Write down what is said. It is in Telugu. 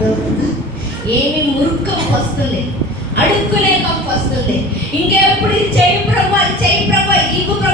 అర్థమవుతుంది. ఏమి మురుక్కం వస్తుంది, అడుక్కునే కప్పు వస్తుంది. ఇంకెప్పుడు ఇది చేయి ప్రభు, అది చేయి ప్రభు, ఇవ్వు ప్రభు